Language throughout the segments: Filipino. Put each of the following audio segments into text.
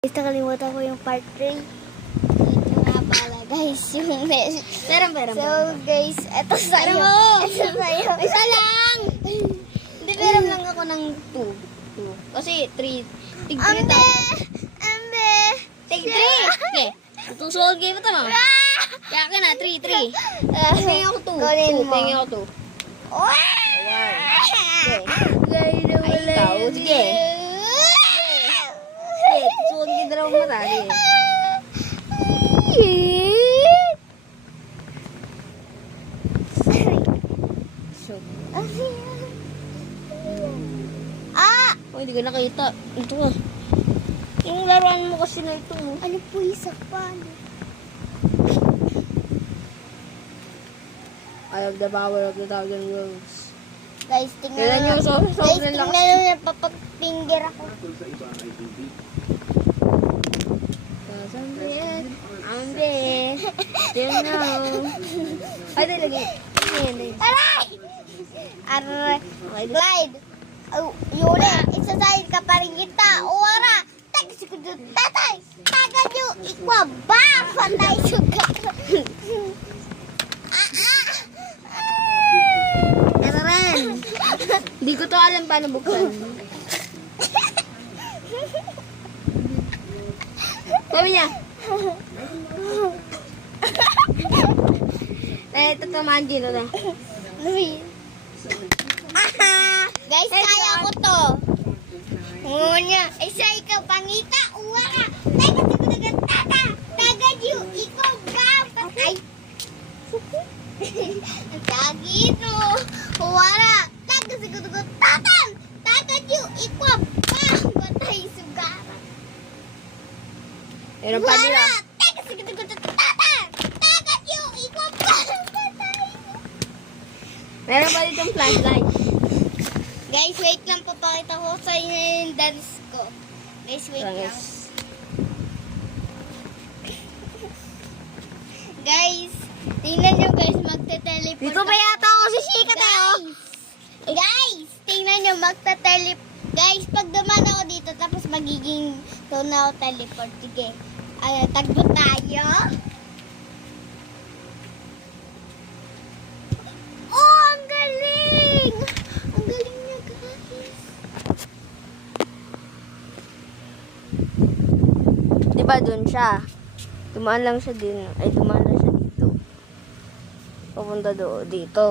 Guys, nakalimutan ko yung part 3. Ito nga pala, guys, yung message. Pero. So, guys, eto sa'yo. Eto sa'yo. Isa lang! Hindi, meron lang ako ng 2. Kasi 3. Tig 3 Ambe! daw. Ambe! Tig 3! Okay. Itong soul game ito, no? Kaya ka na, 3. Tingin ako 2. Kunin mo. Tingin ako 2. Guys, nawala Ay, ikaw, yun. sige. Soul game dalawang mata. Ah! Oh, hindi ko nakita. Ito ah. Yung laruan mo kasi na ito. Ano po isa pa? I have the power of the thousand worlds. Guys, tingnan Kailan nyo. yung Guys, sobrang tingnan lakas. nyo. Napapag-finger ako. Ambe. You know. Ay, lagi. Aray! Aray! Glide! Oh, Yule, exercise ka pa rin kita. Uwara! Tagsi ko doon, tatay! Tagan nyo! Ikwa ba? Patay suga! Ano rin? Hindi ko to alam paano buksan. Sabi niya. Ito tamaan dito na. Guys, kaya ko to. Ngunya, isa ikaw pangita, uwara! Tagan si ko doon, tata! Tagan nyo! Ikwa ba? Patay! Ang tagino! Uwara! Tagan si ko doon, tata! Tagan nyo! Ikwa ba? Patay suga! Meron pa nila. Wala! Teka, sige, tata! Tagat yung ikaw pa! Meron pa ditong flashlight. Guys, wait lang po. Pakita ko sa inyo yung dance ko. Guys, wait lang. Guys, tingnan nyo guys, magte-teleport. Dito ba yata ako si Shika tayo? Guys, tingnan nyo, magte-teleport. Guys, pag dumaan ako dito, tapos magiging doon na ako teleport. Sige. Ay, tagbo tayo. Oh, ang galing! Ang galing niya, guys. Diba dun siya? Dumaan lang siya din. Ay, dumaan lang siya dito. Papunta dito.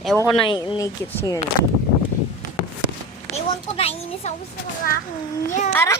Ewan ko na ni-gets nyo yun. Ewan ko, nainis ako sa lalaking niya. Aray!